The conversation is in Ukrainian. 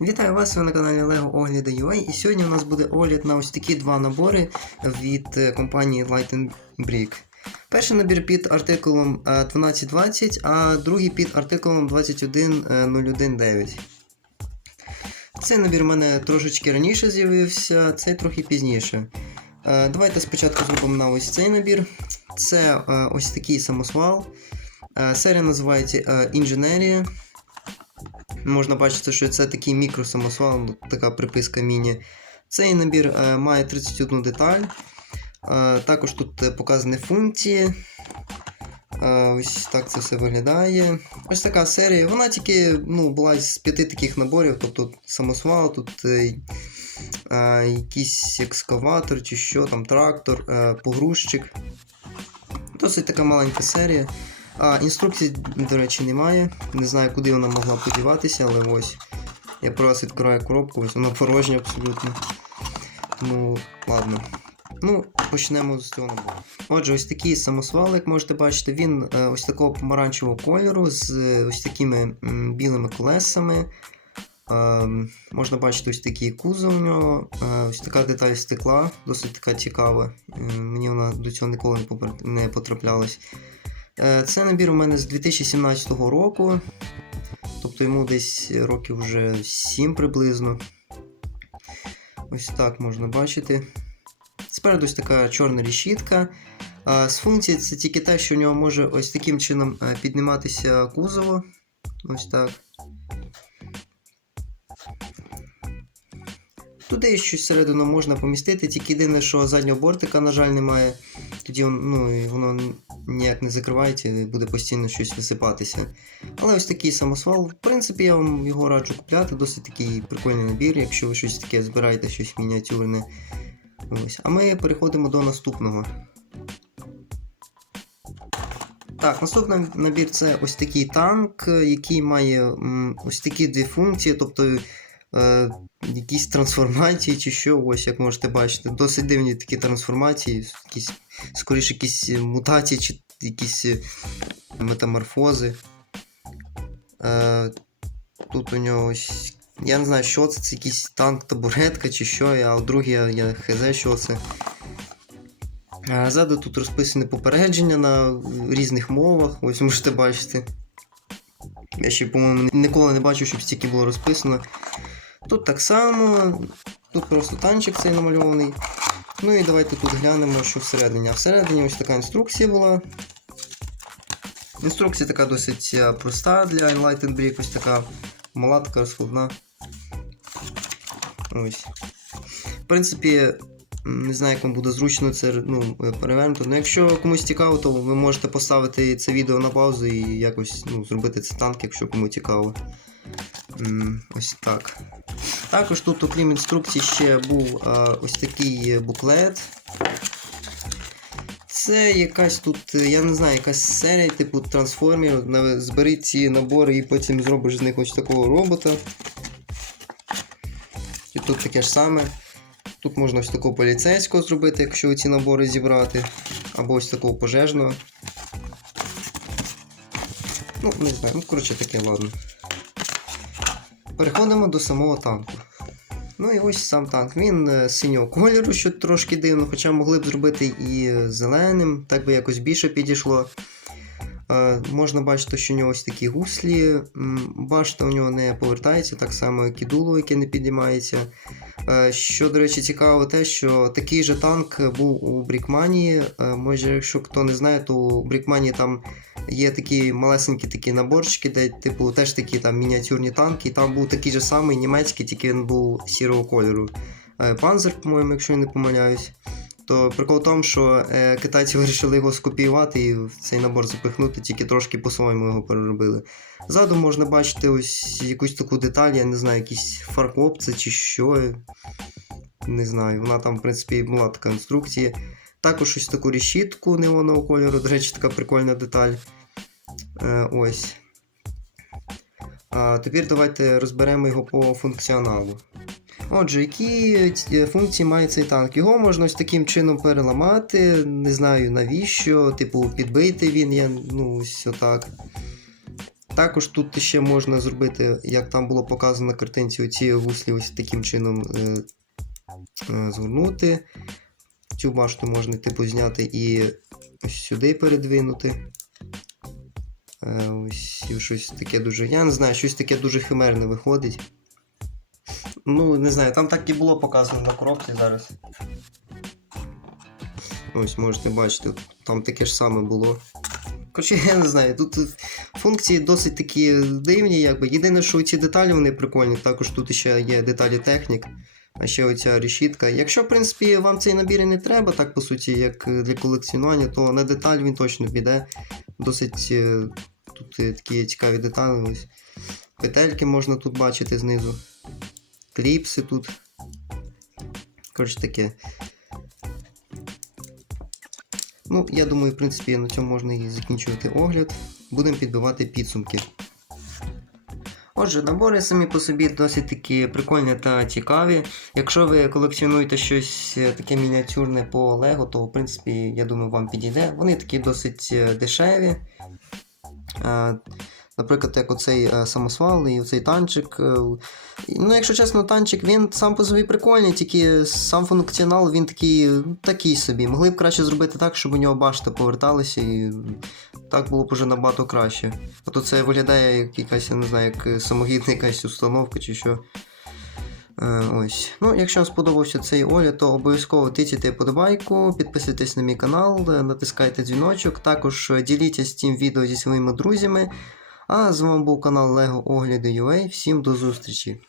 Вітаю вас, ви на каналі Lego Огляди UA і сьогодні у нас буде огляд на ось такі два набори від е, компанії Light Brick. Перший набір під артикулом е, 1220, а другий під артикулом е, 21019. Цей набір у мене трошечки раніше з'явився, цей трохи пізніше. Е, Давайте спочатку зробимо на ось цей набір. Це е, ось такий самосвал. Е, Серія називається е, Інженерія. Можна бачити, що це такий мікросамосвал, така приписка міні. Цей набір е, має 31 деталь. Е, також тут е, показані функції. Ось так це все виглядає. Ось така серія. Вона тільки ну, була з п'яти таких наборів, тобто самосвал, тут е, е, якийсь екскаватор чи що там, трактор, е, погрузчик. Досить така маленька серія. А, інструкції, до речі, немає. Не знаю, куди вона могла подіватися, але ось. Я просто відкриваю коробку, ось вона порожня абсолютно. Ну, ладно. Ну, почнемо з цього набору. Отже, ось такий самосвал, як можете бачити, він е, ось такого помаранчевого кольору з е, ось такими білими колесами. Е, можна бачити ось такий кузов у нього, ось така деталь стекла, досить така цікава. Мені вона до цього ніколи не потраплялась. Е, Це набір у мене з 2017 року, тобто йому десь років вже 7 приблизно. Ось так можна бачити. Спереду ось така чорна решітка. З функцій це тільки те, що у нього може ось таким чином е, підніматися кузово. Ось так. Туди щось всередину можна помістити, тільки єдине, що заднього бортика, на жаль, немає. Тоді ну, воно ніяк не закривається і буде постійно щось висипатися. Але ось такий самосвал, в принципі, я вам його раджу купляти, досить такий прикольний набір, якщо ви щось таке збираєте, щось мініатюрне. Ось. А ми переходимо до наступного. Так, наступний набір це ось такий танк, який має ось такі дві функції, тобто е, якісь трансформації чи що, ось як можете бачити. Досить дивні такі трансформації, якісь, скоріше якісь е, мутації чи якісь е, метаморфози. Е, тут у нього ось. Я не знаю, що це, це якийсь танк табуретка чи що, а у другий я, хз, що це. А Ззаду тут розписане попередження на різних мовах, ось можете бачити. Я ще, по-моєму, ніколи не бачив, щоб стільки було розписано. Тут так само, тут просто танчик цей намальований. Ну і давайте тут глянемо, що всередині. А всередині ось така інструкція була. Інструкція така досить е, проста для Enlightened Brick, ось така мала, така розкладна. Ось. В принципі, не знаю, як вам буде зручно це ну, е, перевернути. Ну, якщо комусь цікаво, то ви можете поставити це відео на паузу і якось ну, зробити це танк, якщо кому цікаво. Ось так. Також тут, окрім інструкції, ще був а, ось такий е, буклет. Це якась тут, е, я не знаю, якась серія, типу трансформерів. Збери ці набори і потім зробиш з них ось такого робота. І тут таке ж саме. Тут можна ось такого поліцейського зробити, якщо ці набори зібрати. Або ось такого пожежного. Ну, не знаю, ну коротше таке, ладно. Переходимо до самого танку. Ну і ось сам танк. Він е, синього кольору, що трошки дивно, хоча могли б зробити і зеленим, так би якось більше підійшло. Е, можна бачити, що у нього ось такі гуслі. Башта у нього не повертається, так само, як і дуло, яке не підіймається. Е, Що, до речі, цікаво, те, що такий же танк був у Брікманії. Е, Може, якщо хто не знає, то у Брікманії там є такі малесенькі такі наборчики, де, типу, теж такі там мініатюрні танки. І там був такий же самий німецький, тільки він був сірого кольору. Е, Панзер, по-моєму, якщо я не помиляюсь. То прикол в тому, що е, китайці вирішили його скопіювати і в цей набор запихнути, тільки трошки по-своєму його переробили. Ззаду можна бачити ось якусь таку деталь, я не знаю, якийсь фаркоп це чи що. Не знаю, вона там, в принципі, була така інструкція. Також ось таку решітку неонового кольору, до речі, така прикольна деталь. Е, ось. Тепер давайте розберемо його по функціоналу. Отже, які е, функції має цей танк? Його можна ось таким чином переламати, не знаю навіщо, типу, підбити він, я, ну, ось отак. Також тут ще можна зробити, як там було показано на картинці, оці вуслі ось таким чином е, е, згорнути. Цю башту можна типу зняти і ось сюди передвинути. Е, ось щось таке дуже. Я не знаю, щось таке дуже химерне виходить. Ну, не знаю, там так і було показано на коробці зараз. Ось можете бачити, там таке ж саме було. Коротше, я не знаю, тут функції досить такі дивні, якби. Єдине, що ці деталі вони прикольні, також тут ще є деталі технік, а ще оця решітка. Якщо, в принципі, вам цей набір і не треба, так по суті, як для колекціонування, то на деталь він точно піде. Досить е, тут такі цікаві деталі. Ось. Петельки можна тут бачити знизу. Кліпси тут. Коротше таке. Ну, я думаю, в принципі, на цьому можна і закінчувати огляд. Будемо підбивати підсумки. Отже, набори самі по собі досить такі прикольні та цікаві. Якщо ви колекціонуєте щось е, таке мініатюрне по Лего, то в принципі, я думаю, вам підійде. Вони такі досить е, дешеві. Е, Наприклад, як оцей е, самосвал і оцей танчик. е, Ну, якщо чесно, танчик він сам по собі прикольний, тільки сам функціонал він такий, такий собі. Могли б краще зробити так, щоб у нього башта поверталася, і так було б уже набагато краще. А це виглядає як якась, я не знаю, як самогідна якась установка чи що. Е, ось. Ну, якщо вам сподобався цей огляд, то обов'язково тицяйте подобайку, підписуйтесь на мій канал, е, натискайте дзвіночок, також е, діліться цим відео зі своїми друзями. А з вами був канал Lego Огляди UA. Всім до зустрічі!